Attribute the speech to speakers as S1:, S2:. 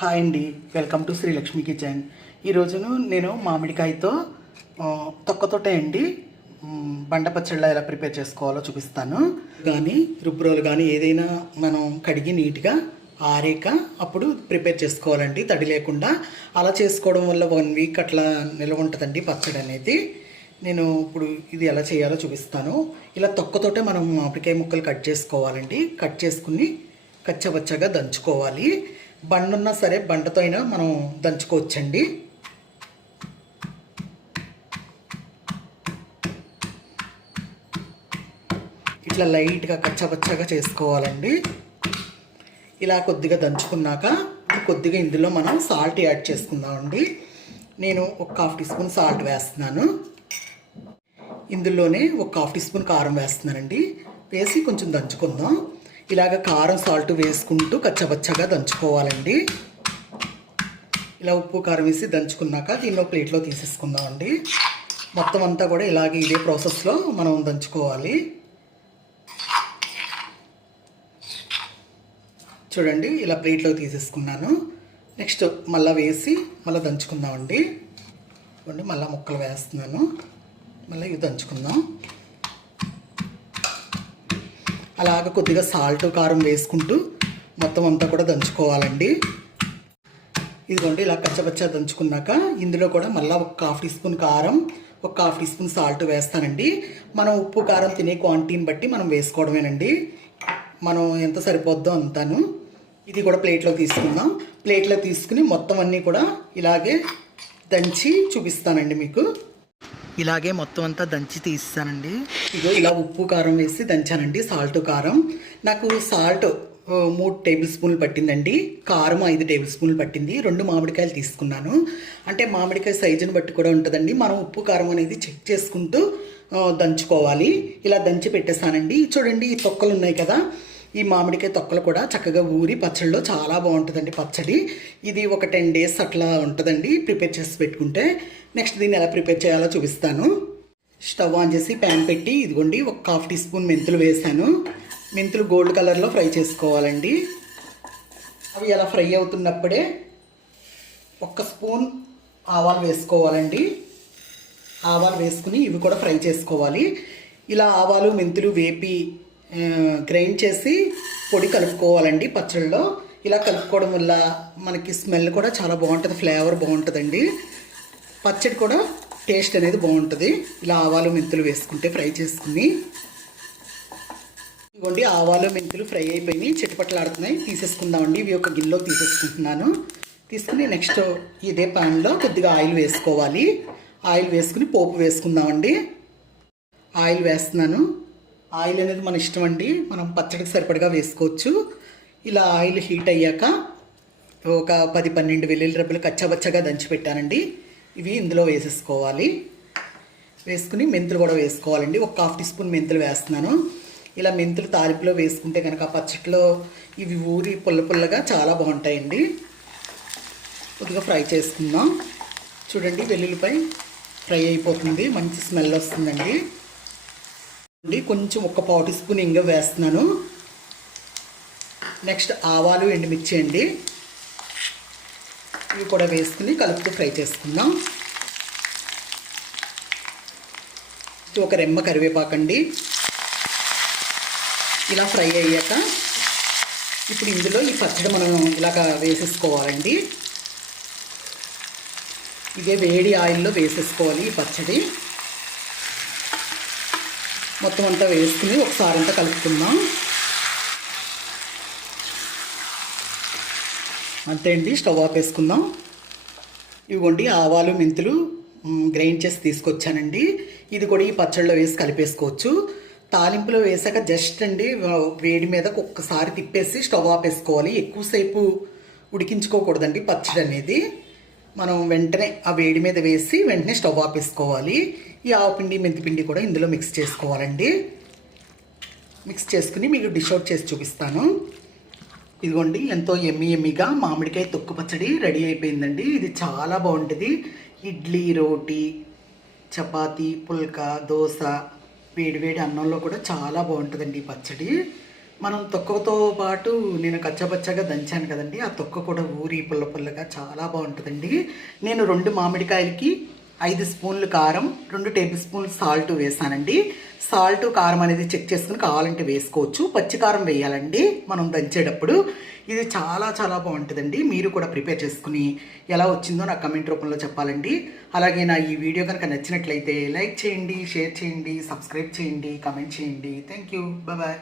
S1: Hi అండి. Welcome to Srilakshmi kitchen. ఈరోజును నేను మామిడికాయతో తొక్కతోటే అండి. బండ పచ్చళ్ళ ఎలా ప్రిపేర్ చేసుకోవాలో చూపిస్తాను. కానీ రుబ్బురోలు కానీ ఏదైనా మనం కడిగి నీట్గా ఆరేక అప్పుడు ప్రిపేర్ చేసుకోవాలండి. తడి లేకుండా. అలా చేసుకోవడం వల్ల వన్ వీక్ అట్లా నిల్వ ఉంటుందండి పచ్చడి అనేది. నేను ఇప్పుడు ఇది ఎలా చేయాలో చూపిస్తాను. ఇలా తొక్కతోటే మనం మామిడికాయ ముక్కలు కట్ చేసుకోవాలండి. కట్ చేసుకుని కచ్చబచ్చగా దంచుకోవాలి. బండ ఉన్నా సరే బండతో అయినా మనం దంచుకోవచ్చండి. ఇట్లా లైట్గా కచ్చపచ్చగా చేసుకోవాలండి. ఇలా కొద్దిగా దంచుకున్నాక కొద్దిగా ఇందులో మనం సాల్ట్ యాడ్ చేసుకుందామండి. నేను ఒక హాఫ్ టీ స్పూన్ సాల్ట్ వేస్తున్నాను. ఇందులోనే ఒక హాఫ్ టీ స్పూన్ కారం వేస్తున్నానండి. వేసి కొంచెం దంచుకుందాం. ఇలాగ కారం సాల్ట్ వేసుకుంటూ కచ్చబచ్చగా దంచుకోవాలండి. ఇలా ఉప్పు కారం వేసి దంచుకున్నాక దీనిలో ప్లేట్లో తీసేసుకుందామండి. మొత్తం అంతా కూడా ఇలాగే ఇదే ప్రాసెస్లో మనం దంచుకోవాలి. చూడండి ఇలా ప్లేట్లో తీసేసుకున్నాను. నెక్స్ట్ మళ్ళీ వేసి మళ్ళీ దంచుకుందామండి. చూడండి మళ్ళీ ముక్కలు వేస్తున్నాను. మళ్ళీ ఇవి దంచుకుందాం. అలాగ కొద్దిగా సాల్ట్ కారం వేసుకుంటూ మొత్తం అంతా కూడా దంచుకోవాలండి. ఇదిగోండి ఇలా కచ్చపచ్చ దంచుకున్నాక ఇందులో కూడా మళ్ళీ ఒక హాఫ్ టీ స్పూన్ కారం ఒక హాఫ్ టీ స్పూన్ సాల్ట్ వేస్తానండి. మనం ఉప్పు కారం తినే క్వాంటిటీని బట్టి మనం వేసుకోవడమేనండి. మనం ఎంత సరిపోద్దో అంతాను. ఇది కూడా ప్లేట్లో తీసుకుందాం. ప్లేట్లో తీసుకుని మొత్తం అన్నీ కూడా ఇలాగే దంచి చూపిస్తానండి మీకు. ఇలాగే మొత్తం అంతా దంచి తీస్తానండి. ఇదో ఇలా ఉప్పు కారం వేసి దంచానండి సాల్ట్ కారం. నాకు సాల్ట్ మూడు టేబుల్ స్పూన్లు పట్టిందండి. కారం ఐదు టేబుల్ స్పూన్లు పట్టింది. రెండు మామిడికాయలు తీసుకున్నాను. అంటే మామిడికాయ సైజుని బట్టి కూడా ఉంటుందండి. మనం ఉప్పు కారం అనేది చెక్ చేసుకుంటూ దంచుకోవాలి. ఇలా దంచి పెట్టేసానండి చూడండి ఈ తొక్కలు ఉన్నాయి కదా. ఈ మామిడికాయ తొక్కలు కూడా చక్కగా ఊరి పచ్చడిలో చాలా బాగుంటుందండి పచ్చడి. ఇది ఒక టెన్ డేస్ అట్లా ఉంటుందండి ప్రిపేర్ చేసి పెట్టుకుంటే. నెక్స్ట్ దీన్ని ఎలా ప్రిపేర్ చేయాలో చూపిస్తాను. స్టవ్ ఆన్ చేసి ప్యాన్ పెట్టి ఇదిగోండి ఒక హాఫ్ టీ స్పూన్ మెంతులు వేసాను. మెంతులు గోల్డ్ కలర్లో ఫ్రై చేసుకోవాలండి. అవి అలా ఫ్రై అవుతున్నప్పుడే ఒక్క స్పూన్ ఆవాలు వేసుకోవాలండి. ఆవాలు వేసుకుని ఇవి కూడా ఫ్రై చేసుకోవాలి. ఇలా ఆవాలు మెంతులు వేపి గ్రైండ్ చేసి పొడి కలుపుకోవాలండి పచ్చళ్ళలో. ఇలా కలుపుకోవడం వల్ల మనకి స్మెల్ కూడా చాలా బాగుంటుంది ఫ్లేవర్ బాగుంటుందండి. పచ్చడి కూడా టేస్ట్ అనేది బాగుంటుంది. ఇలా ఆవాలు మెంతులు వేసుకుంటే ఫ్రై చేసుకుని. ఇదిగోండి ఆవాలు మెంతులు ఫ్రై అయిపోయినాయి. చిటపట్లాడుతున్నాయి. తీసేసుకుందామండి. ఇవి ఒక గిన్నెలో తీసేసుకుంటున్నాను. తీసుకుని నెక్స్ట్ ఇదే ప్యాన్లో కొద్దిగా ఆయిల్ వేసుకోవాలి. ఆయిల్ వేసుకుని పోపు వేసుకుందామండి. ఆయిల్ వేస్తున్నాను. ఆయిల్ అనేది మన ఇష్టం అండి. మనం పచ్చడికి సరిపడగా వేసుకోవచ్చు. ఇలా ఆయిల్ హీట్ అయ్యాక ఒక పది పన్నెండు వెల్లుల్లి రబ్బలు కచ్చబచ్చగా దంచి పెట్టానండి. ఇవి ఇందులో వేసేసుకోవాలి. వేసుకుని మెంతులు కూడా వేసుకోవాలండి. ఒక హాఫ్ టీ స్పూన్ మెంతులు వేస్తున్నాను. ఇలా మెంతులు తాలింపులో వేసుకుంటే కనుక పచ్చట్లో ఇవి ఊరి పుల్ల పుల్లగా చాలా బాగుంటాయండి. కొద్దిగా ఫ్రై చేసుకుందాం. చూడండి వెల్లుల్లిపై ఫ్రై అయిపోతుంది. మంచి స్మెల్ వస్తుందండి. కొంచెం ఒక పావు టీ స్పూన్ ఇంగ వేస్తున్నాను. నెక్స్ట్ ఆవాలు ఎండుమిర్చి అండి. ఇవి కూడా వేసుకుని కలుపుతూ ఫ్రై చేసుకుందాం. ఒక రెమ్మ కరివేపాకండి ఇలా ఫ్రై అయ్యాక ఇప్పుడు ఇందులో ఈ పచ్చడి మనం ఇలాగ వేసేసుకోవాలండి. ఇదే వేడి ఆయిల్లో వేసేసుకోవాలి ఈ పచ్చడి. మొత్తం అంతా వేసుకుని ఒకసారి అంతా కలుపుకుందాం. అంతే అండి స్టవ్ ఆఫ్ వేసుకుందాం ఇవ్వండి ఆవాలు మెంతులు గ్రైండ్ చేసి తీసుకొచ్చానండి. ఇది కూడా ఈ పచ్చళ్ళలో వేసి కలిపేసుకోవచ్చు. తాలింపులో వేసాక జస్ట్ అండి వేడి మీద ఒక్కసారి తిప్పేసి స్టవ్ ఆఫ్ వేసుకోవాలి ఎక్కువసేపు ఉడికించుకోకూడదండి పచ్చడి అనేది. మనం వెంటనే ఆ వేడి మీద వేసి వెంటనే స్టవ్ ఆపేసుకోవాలి ఈ ఆవపిండి మెంతిపిండి కూడా ఇందులో మిక్స్ చేసుకోవాలండి. మిక్స్ చేసుకుని మీకు డిష్ అవుట్ చేసి చూపిస్తాను. ఇదిగోండి ఎంతో ఎమ్మి ఎమ్మిగా మామిడికాయ తొక్కు పచ్చడి రెడీ అయిపోయిందండి. ఇది చాలా బాగుంటుంది. ఇడ్లీ రోటీ చపాతీ పుల్కా దోశ వేడివేడి అన్నంలో కూడా చాలా బాగుంటుందండి ఈ పచ్చడి. మనం తొక్కతో పాటు నేను కచ్చపచ్చగా దంచాను కదండి ఆ తొక్క కూడా ఊరి పుల్ల పుల్లగా చాలా బాగుంటుందండి. నేను రెండు మామిడికాయలకి ఐదు స్పూన్లు కారం రెండు టేబుల్ స్పూన్లు సాల్ట్ వేసానండి. సాల్ట్ కారం అనేది చెక్ చేసుకుని కావాలంటే వేసుకోవచ్చు. పచ్చి కారం వేయాలండి మనం దంచేటప్పుడు. ఇది చాలా చాలా బాగుంటుందండి. మీరు కూడా ప్రిపేర్ చేసుకుని ఎలా వచ్చిందో నాకు కమెంట్ రూపంలో చెప్పాలండి. అలాగే నా ఈ వీడియో కనుక నచ్చినట్లయితే లైక్ చేయండి షేర్ చేయండి సబ్స్క్రైబ్ చేయండి కమెంట్ చేయండి. Thank you. బాయ్